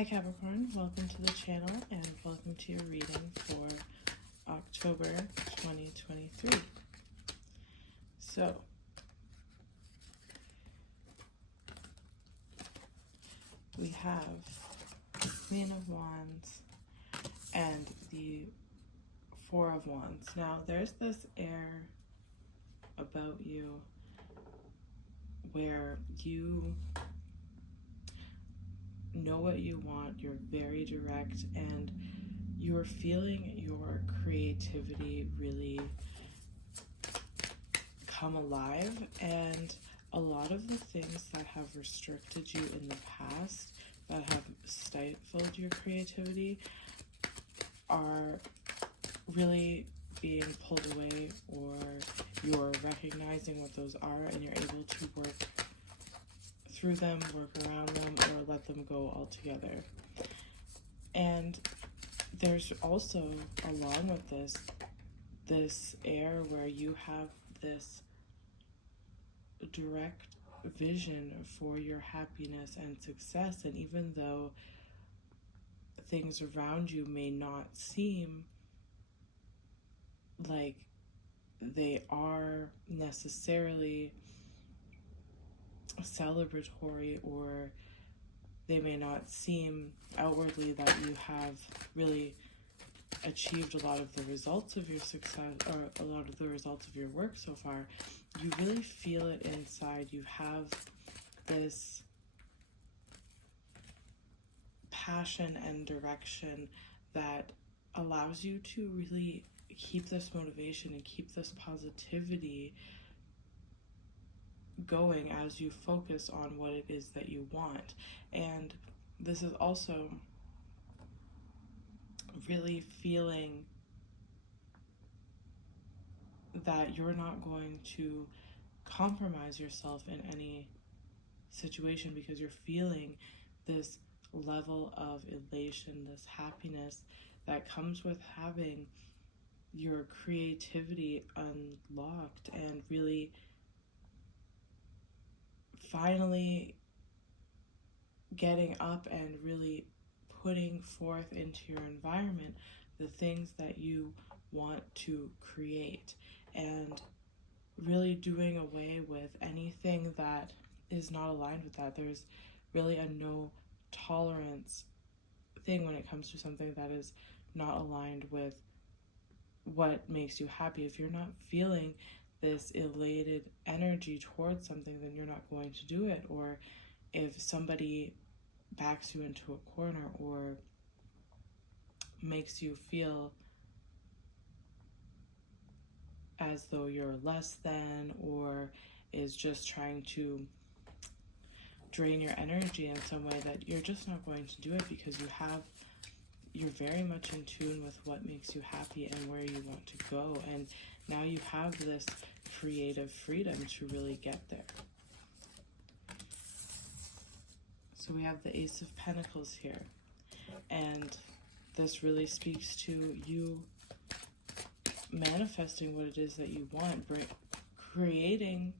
Hi Capricorn, welcome to the channel and welcome to your reading for October 2023. So, we have Queen of Wands and the Four of Wands. Now, there's this air about you where you know what you want, you're very direct, and you're feeling your creativity really come alive, and a lot of the things that have restricted you in the past, that have stifled your creativity, are really being pulled away, or you're recognizing what those are and you're able to work through them, work around them, or let them go altogether. And there's also, along with this air where you have this direct vision for your happiness and success, and even though things around you may not seem like they are necessarily celebratory, or they may not seem outwardly that you have really achieved a lot of the results of your success, or a lot of the results of your work so far, you really feel it inside. You have this passion and direction that allows you to really keep this motivation and keep this positivity going as you focus on what it is that you want. And this is also really feeling that you're not going to compromise yourself in any situation, because you're feeling this level of elation, this happiness that comes with having your creativity unlocked and really finally getting up and really putting forth into your environment the things that you want to create, and really doing away with anything that is not aligned with that. There's really a no tolerance thing when it comes to something that is not aligned with what makes you happy. If you're not feeling this elated energy towards something, then you're not going to do it. Or if somebody backs you into a corner or makes you feel as though you're less than, or is just trying to drain your energy in some way, that you're just not going to do it, because you're very much in tune with what makes you happy and where you want to go. And now you have this creative freedom to really get there. So we have the Ace of Pentacles here, and this really speaks to you manifesting what it is that you want, creating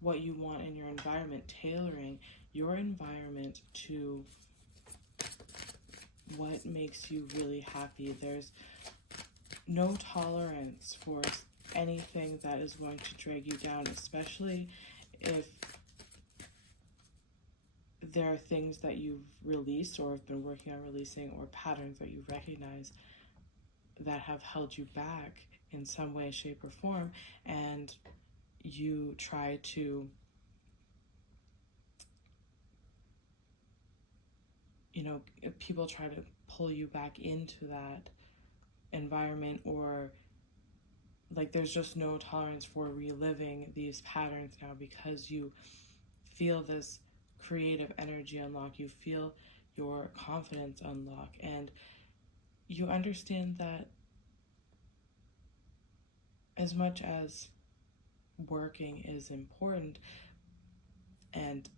what you want in your environment, tailoring your environment to what makes you really happy. There's no tolerance for anything that is going to drag you down, especially if there are things that you've released or have been working on releasing, or patterns that you recognize that have held you back in some way, shape, or form, and you try to, if people try to pull you back into that environment, or like there's just no tolerance for reliving these patterns now, because you feel this creative energy unlock, you feel your confidence unlock, and you understand that as much as working is important and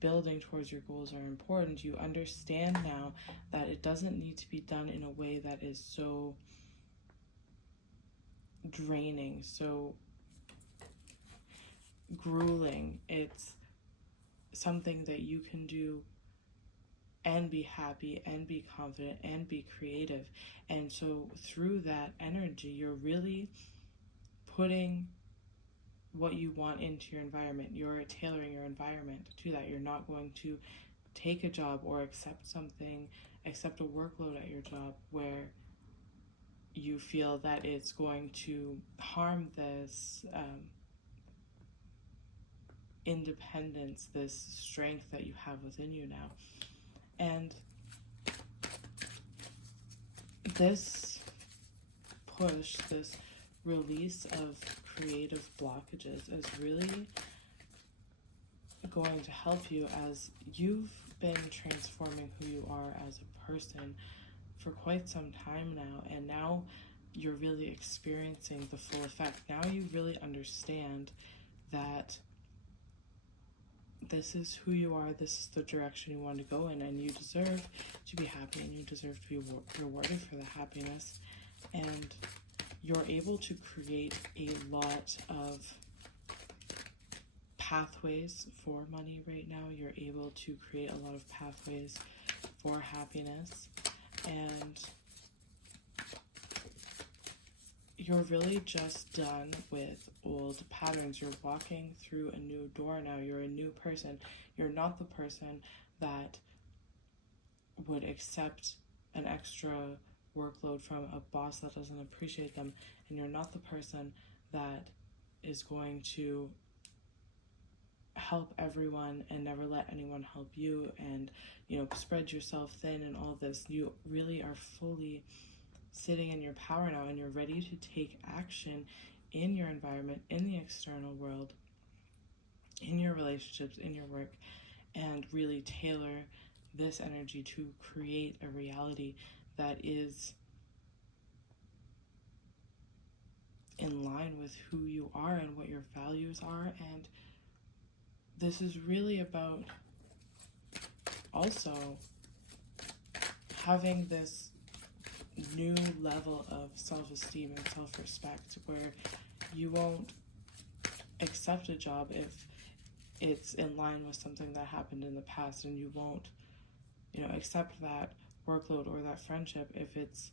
building towards your goals are important, you understand now that it doesn't need to be done in a way that is so draining, so grueling. It's something that you can do and be happy and be confident and be creative. And so through that energy, you're really putting what you want into your environment. You're tailoring your environment to that. You're not going to take a job or accept a workload at your job where you feel that it's going to harm this independence, this strength that you have within you now. And this push, this release of creative blockages is really going to help you as you've been transforming who you are as a person for quite some time now, and now you're really experiencing the full effect. Now you really understand that this is who you are, this is the direction you want to go in, and you deserve to be happy, and you deserve to be rewarded for the happiness. And you're able to create a lot of pathways for money right now. You're able to create a lot of pathways for happiness, and you're really just done with old patterns. You're walking through a new door now. You're a new person. You're not the person that would accept an extra workload from a boss that doesn't appreciate them, and you're not the person that is going to help everyone and never let anyone help you, and spread yourself thin and all this. You really are fully sitting in your power now, and you're ready to take action in your environment, in the external world, in your relationships, in your work, and really tailor this energy to create a reality that is in line with who you are and what your values are. And this is really about also having this new level of self-esteem and self-respect where you won't accept a job if it's in line with something that happened in the past, and you won't accept that workload or that friendship if it's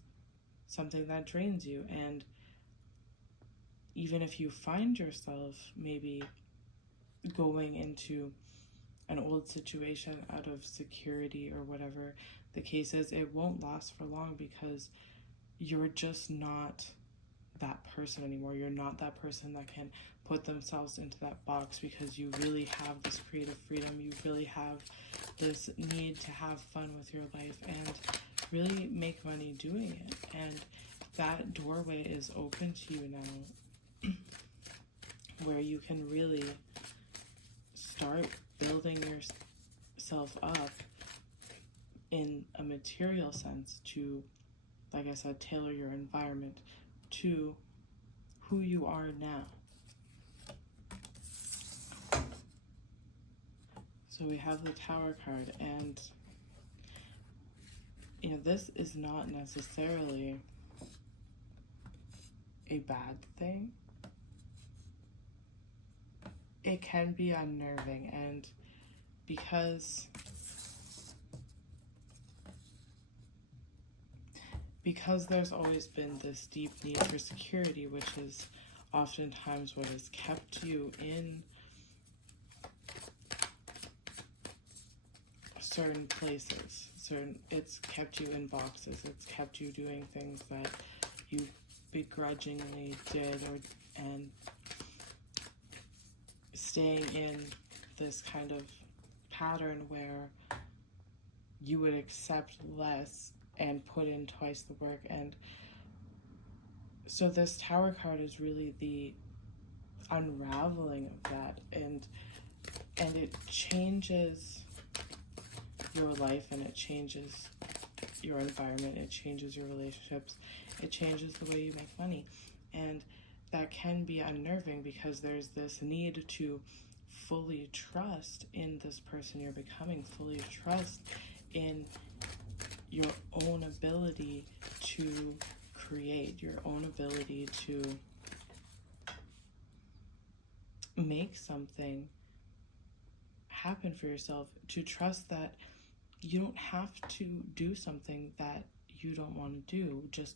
something that drains you. And even if you find yourself maybe going into an old situation out of security or whatever the case is, it won't last for long, because you're just not that person anymore. You're not that person that can put themselves into that box, because you really have this creative freedom. You really have this need to have fun with your life and really make money doing it. And that doorway is open to you now, where you can really start building yourself up in a material sense to, like I said, tailor your environment to who you are now. So we have the Tower card, and this is not necessarily a bad thing. It can be unnerving, and because there's always been this deep need for security, which is oftentimes what has kept you in certain places. It's kept you in boxes. It's kept you doing things that you begrudgingly did, and staying in this kind of pattern where you would accept less and put in twice the work. And so this Tower card is really the unraveling of that, and it changes your life, and it changes your environment, it changes your relationships, it changes the way you make money. And that can be unnerving, because there's this need to fully trust in this person you're becoming, fully trust in your own ability to create, your own ability to make something happen for yourself, to trust that you don't have to do something that you don't want to do just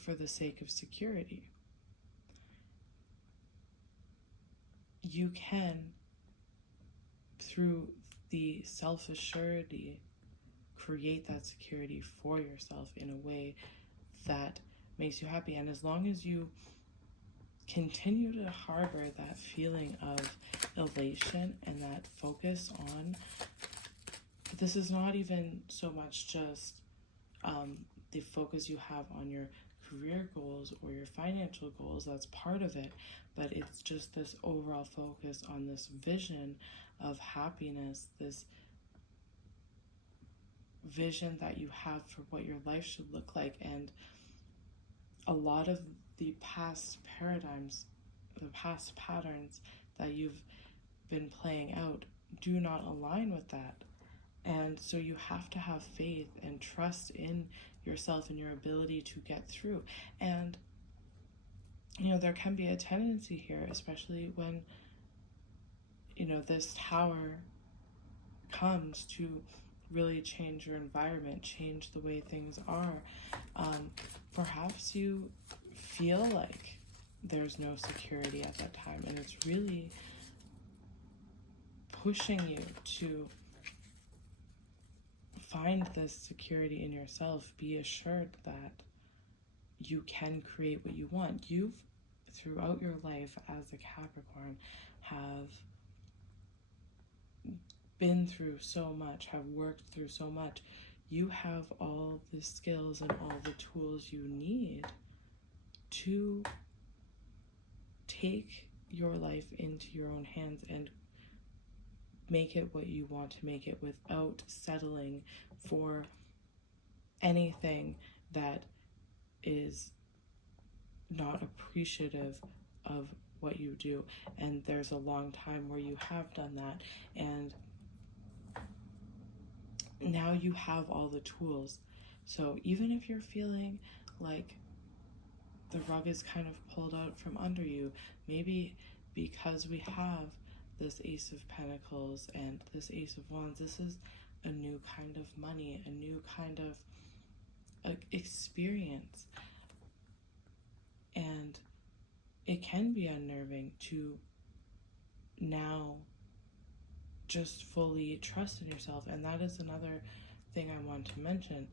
for the sake of security. You can, through the self-assurity, create that security for yourself in a way that makes you happy. And as long as you continue to harbor that feeling of elation and that focus on, this is not even so much just the focus you have on your career goals or your financial goals, that's part of it, but it's just this overall focus on this vision of happiness, this vision that you have for what your life should look like. And a lot of the past paradigms, the past patterns that you've been playing out do not align with that. And so you have to have faith and trust in yourself and your ability to get through. And, there can be a tendency here, especially when, this tower comes to really change your environment, change the way things are. Perhaps you feel like there's no security at that time, and it's really pushing you to find this security in yourself. Be assured that you can create what you want. You've, throughout your life as a Capricorn, have been through so much, have worked through so much. You have all the skills and all the tools you need to take your life into your own hands and make it what you want to make it, without settling for anything that is not appreciative of what you do. And there's a long time where you have done that, and now you have all the tools. So even if you're feeling like the rug is kind of pulled out from under you, maybe because we have this Ace of Pentacles and this Ace of Wands, this is a new kind of money, a new kind of experience. And it can be unnerving to now just fully trust in yourself. And that is another thing I want to mention.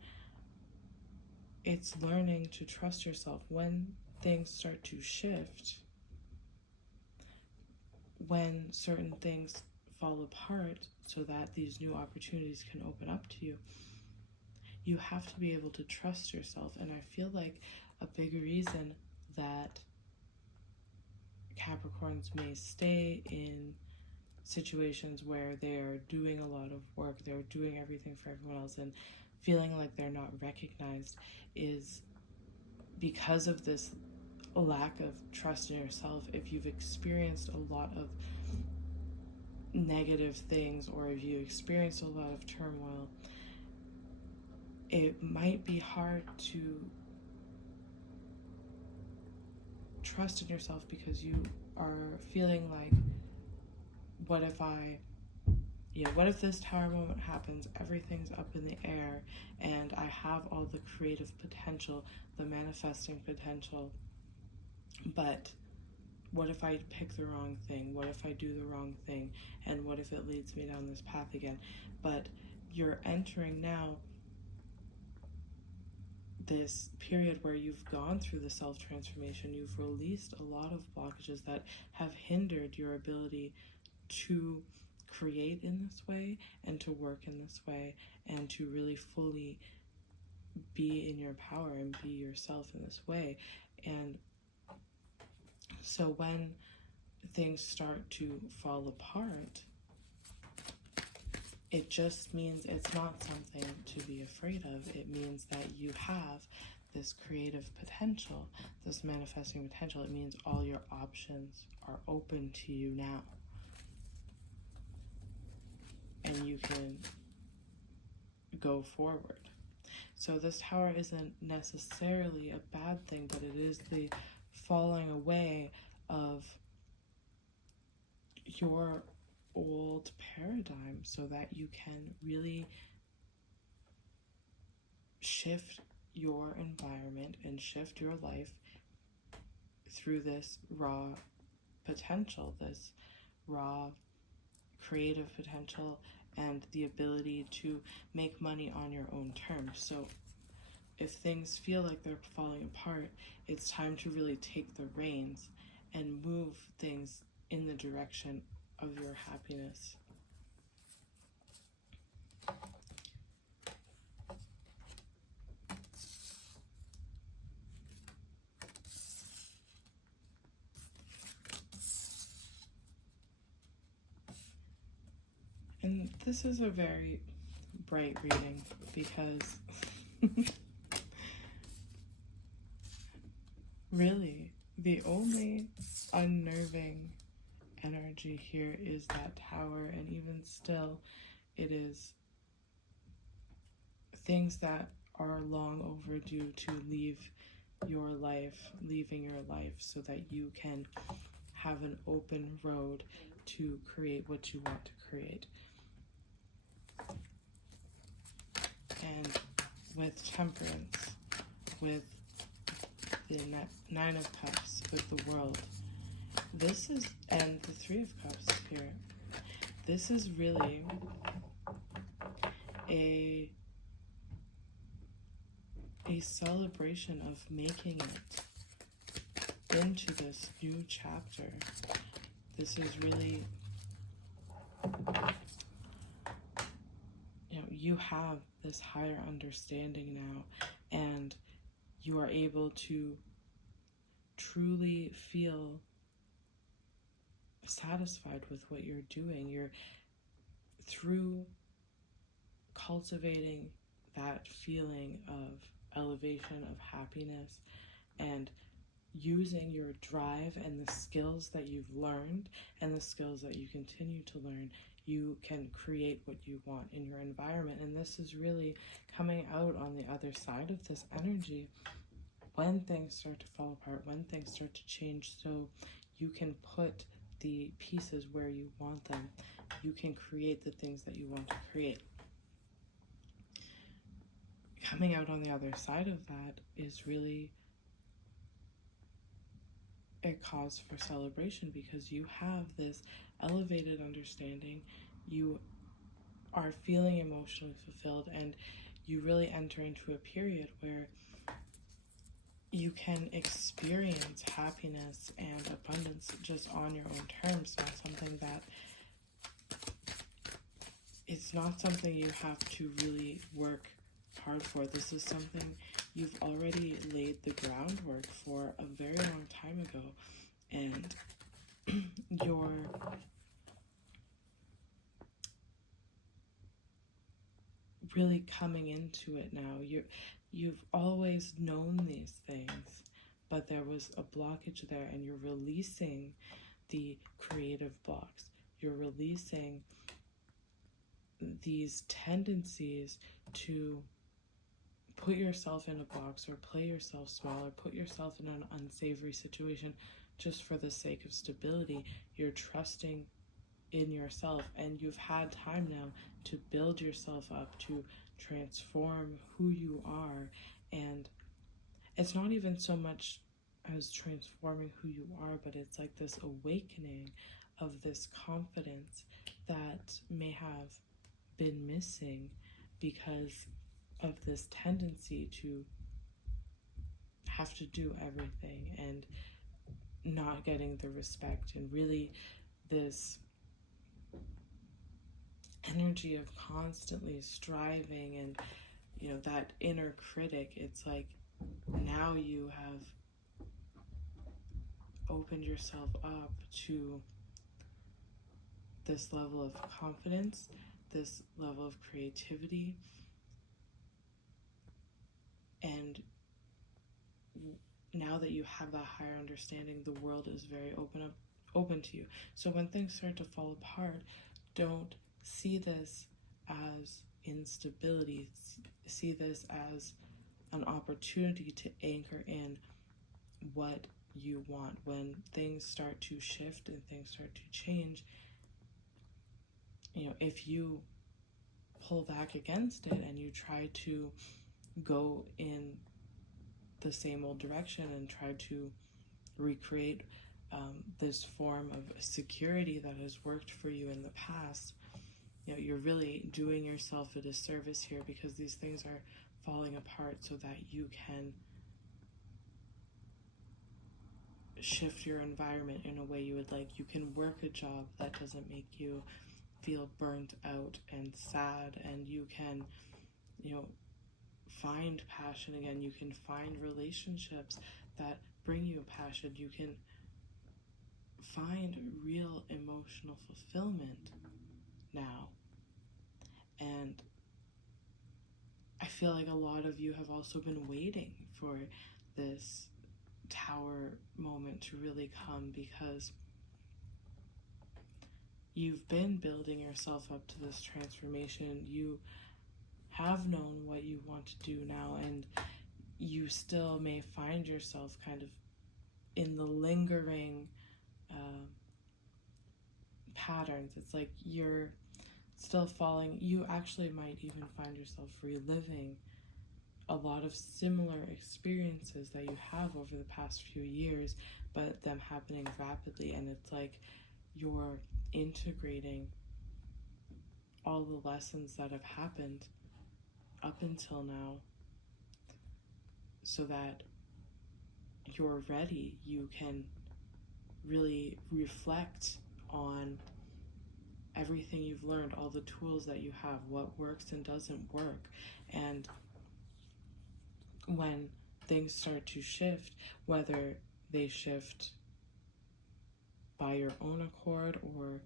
It's learning to trust yourself when things start to shift, when certain things fall apart, so that these new opportunities can open up to you. You have to be able to trust yourself. And I feel like a big reason that Capricorns may stay in situations where they're doing a lot of work, they're doing everything for everyone else and feeling like they're not recognized, is because of this lack of trust in yourself. If you've experienced a lot of negative things, or if you experienced a lot of turmoil, it might be hard to trust in yourself, because you are feeling like, what if this tower moment happens, everything's up in the air, and I have all the creative potential, the manifesting potential, but what if I pick the wrong thing? What if I do the wrong thing? And what if it leads me down this path again? But you're entering now this period where you've gone through the self-transformation, you've released a lot of blockages that have hindered your ability to create in this way and to work in this way and to really fully be in your power and be yourself in this way. And so when things start to fall apart, it just means it's not something to be afraid of. It means that you have this creative potential, this manifesting potential. It means all your options are open to you now. And you can go forward. So this tower isn't necessarily a bad thing, but it is the falling away of your old paradigm so that you can really shift your environment and shift your life through this raw potential, this raw creative potential, and the ability to make money on your own terms. So if things feel like they're falling apart, it's time to really take the reins and move things in the direction of your happiness. And this is a very bright reading because really the only unnerving energy here is that Tower, and even still it is things that are long overdue to leaving your life so that you can have an open road to create what you want to create. And with Temperance, with the Nine of Cups, with the World, this is, and the Three of Cups here, this is really a celebration of making it into this new chapter. This is really, you have this higher understanding now, and you are able to truly feel satisfied with what you're doing. You're through cultivating that feeling of elevation, of happiness, and using your drive and the skills that you've learned and the skills that you continue to learn, you can create what you want in your environment. And this is really coming out on the other side of this energy when things start to fall apart, when things start to change, so you can put the pieces where you want them. You can create the things that you want to create. Coming out on the other side of that is really a cause for celebration, because you have this elevated understanding, you are feeling emotionally fulfilled, and you really enter into a period where you can experience happiness and abundance just on your own terms, not something that, it's not something you have to really work hard for. This is something you've already laid the groundwork for a very long time ago, and you're really coming into it now. You've always known these things, but there was a blockage there, and you're releasing the creative blocks. You're releasing these tendencies to put yourself in a box or play yourself small or put yourself in an unsavory situation just for the sake of stability. You're trusting in yourself, and you've had time now to build yourself up, to transform who you are. And it's not even so much as transforming who you are, but it's like this awakening of this confidence that may have been missing because of this tendency to have to do everything and not getting the respect, and really this energy of constantly striving, and that inner critic. It's like now you have opened yourself up to this level of confidence, this level of creativity, and now that you have that higher understanding, the world is very open to you. So when things start to fall apart, don't see this as instability. See this as an opportunity to anchor in what you want. When things start to shift and things start to change, if you pull back against it and you try to go in the same old direction and try to recreate this form of security that has worked for you in the past, you're really doing yourself a disservice here, because these things are falling apart so that you can shift your environment in a way you would like. You can work a job that doesn't make you feel burnt out and sad, and you can, find passion again. You can find relationships that bring you passion. You can find real emotional fulfillment now. And I feel like a lot of you have also been waiting for this tower moment to really come, because you've been building yourself up to this transformation. You have known what you want to do now, and you still may find yourself kind of in the lingering patterns. It's like you're still falling. You actually might even find yourself reliving a lot of similar experiences that you have over the past few years, but them happening rapidly. And it's like you're integrating all the lessons that have happened up until now so that you're ready. You can really reflect on everything you've learned, all the tools that you have, what works and doesn't work. And when things start to shift, whether they shift by your own accord or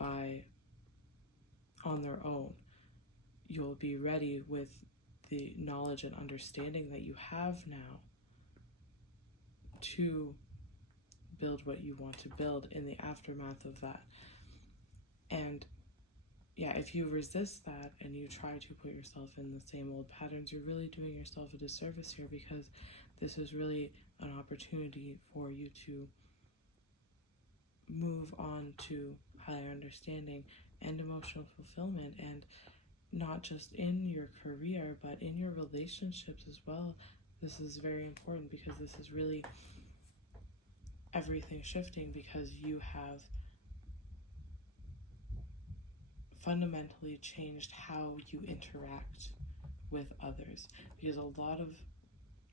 on their own, you'll be ready with the knowledge and understanding that you have now to build what you want to build in the aftermath of that. And if you resist that and you try to put yourself in the same old patterns, you're really doing yourself a disservice here, because this is really an opportunity for you to move on to higher understanding and emotional fulfillment, and not just in your career, but in your relationships as well. This is very important, because this is really everything shifting, because you have fundamentally changed how you interact with others, because a lot of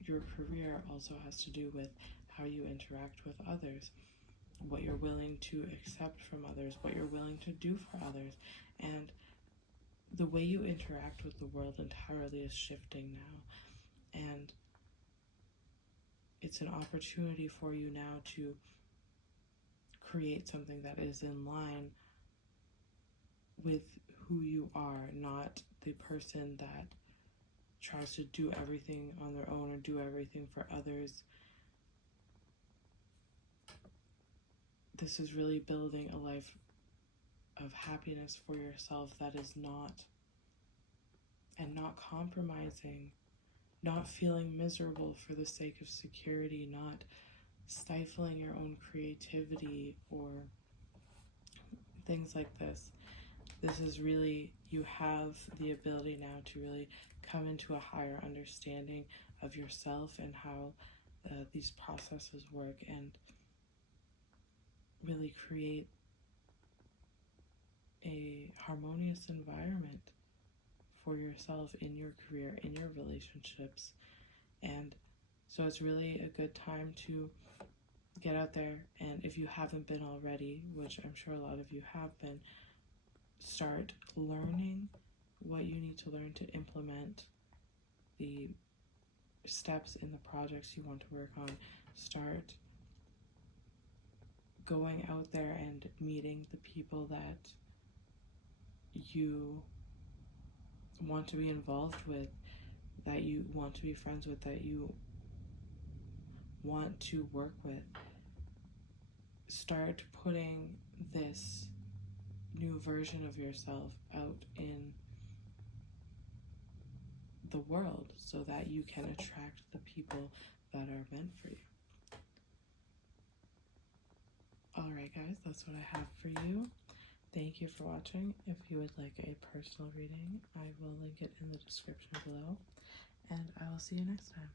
your career also has to do with how you interact with others, what you're willing to accept from others, what you're willing to do for others. And the way you interact with the world entirely is shifting now. And it's an opportunity for you now to create something that is in line with who you are, not the person that tries to do everything on their own or do everything for others. This is really building a life of happiness for yourself that is not compromising, not feeling miserable for the sake of security, not stifling your own creativity or things like this. This is really, you have the ability now to really come into a higher understanding of yourself and how these processes work, and really create a harmonious environment for yourself in your career, in your relationships. And so it's really a good time to get out there, and if you haven't been already, which I'm sure a lot of you have been, start learning what you need to learn to implement the steps in the projects you want to work on. Start going out there and meeting the people that you want to be involved with, that you want to be friends with, that you want to work with. Start putting this new version of yourself out in the world so that you can attract the people that are meant for you. Alright guys, that's what I have for you. Thank you for watching. If you would like a personal reading, I will link it in the description below, and I will see you next time.